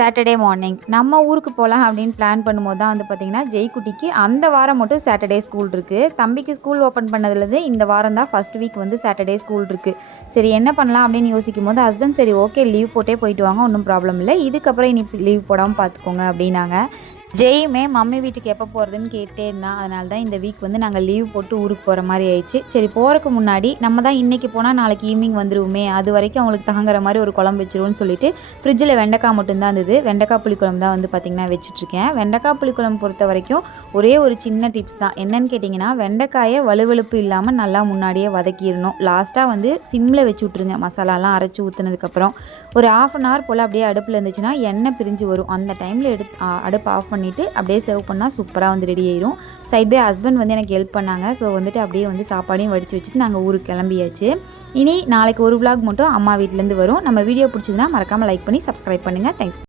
Saturday morning நம்ம ஊருக்கு போகலாம் அப்படின்னு பிளான் பண்ணும்போது தான் வந்து பார்த்திங்கன்னா ஜெய்குட்டிக்கு அந்த வாரம் மட்டும் சாட்டர்டே ஸ்கூல் இருக்குது. தம்பிக்கு ஸ்கூல் ஓப்பன் பண்ணதுலேருந்து இந்த வாரம் தான் ஃபஸ்ட் வீக் வந்து சாட்டர்டே ஸ்கூல் இருக்குது. சரி என்ன பண்ணலாம் அப்படின்னு யோசிக்கும் போது ஹஸ்பண்ட் சரி ஓகே லீவ் போட்டே போயிட்டு வாங்க, ஒன்றும் ப்ராப்ளம் இல்லை, இதுக்கப்புறம் இனி லீவ் போடாமல் பார்த்துக்கோங்க அப்படின்னாங்க. ஜெயுமே மம்மி வீட்டுக்கு எப்போ போகிறதுன்னு கேட்டே இருந்தான். அதனால தான் இந்த வீக் வந்து நாங்கள் லீவ் போட்டு ஊருக்கு போகிற மாதிரி ஆயிடுச்சு. சரி போகிறதுக்கு முன்னாடி நம்ம தான் இன்றைக்கி போனால் நாளைக்கு ஈவினிங் வந்துடுவோமே, அது வரைக்கும் அவங்களுக்கு தாங்குற மாதிரி ஒரு குழம்பு வச்சிருவோன்னு சொல்லிட்டு ஃப்ரிட்ஜில் வெண்டைக்காய் மட்டும்தான் இருந்தது. வெண்டைக்காய் புளிக்குழம்பு தான் வந்து பார்த்திங்கன்னா வச்சிட்ருக்கேன். வெண்டைக்காய் புளிக்குழம்பு பொறுத்த வரைக்கும் ஒரே ஒரு சின்ன டிப்ஸ் தான். என்னன்னு கேட்டிங்கன்னா, வெண்டைக்காயை வலுவலுப்பு இல்லாமல் நல்லா முன்னாடியே வதக்கிடணும். லாஸ்ட்டாக வந்து சிம்மில் வச்சு விட்ருங்க. மசாலாலாம் அரைச்சி ஊற்றுனதுக்கப்புறம் ஒரு 1/2 hour போல் அப்படியே அடுப்பில் இருந்துச்சுன்னா எண்ணெய் பிரிஞ்சு வரும். அந்த டைமில் அடுப்பு ஆஃப் பண்ணிவிட்டு அப்படியே சர்வ் பண்ணால் சூப்பராக வந்து ரெடி ஆயிரும். சைட் பை ஹஸ்பண்ட் வந்து எனக்கு ஹெல்ப் பண்ணாங்க. ஸோ வந்துட்டு அப்படியே வந்து சாப்பாடையும் வடித்து வச்சுட்டு நாங்கள் ஊருக்கு கிளம்பியாச்சு. இனி நாளைக்கு ஒரு vlog மட்டும் அம்மா வீட்டிலேருந்து வரும். நம்ம வீடியோ பிடிச்சதுன்னா மறக்காமல் லைக் பண்ணி சப்ஸ்கிரைப் பண்ணுங்கள். தேங்க்ஸ்.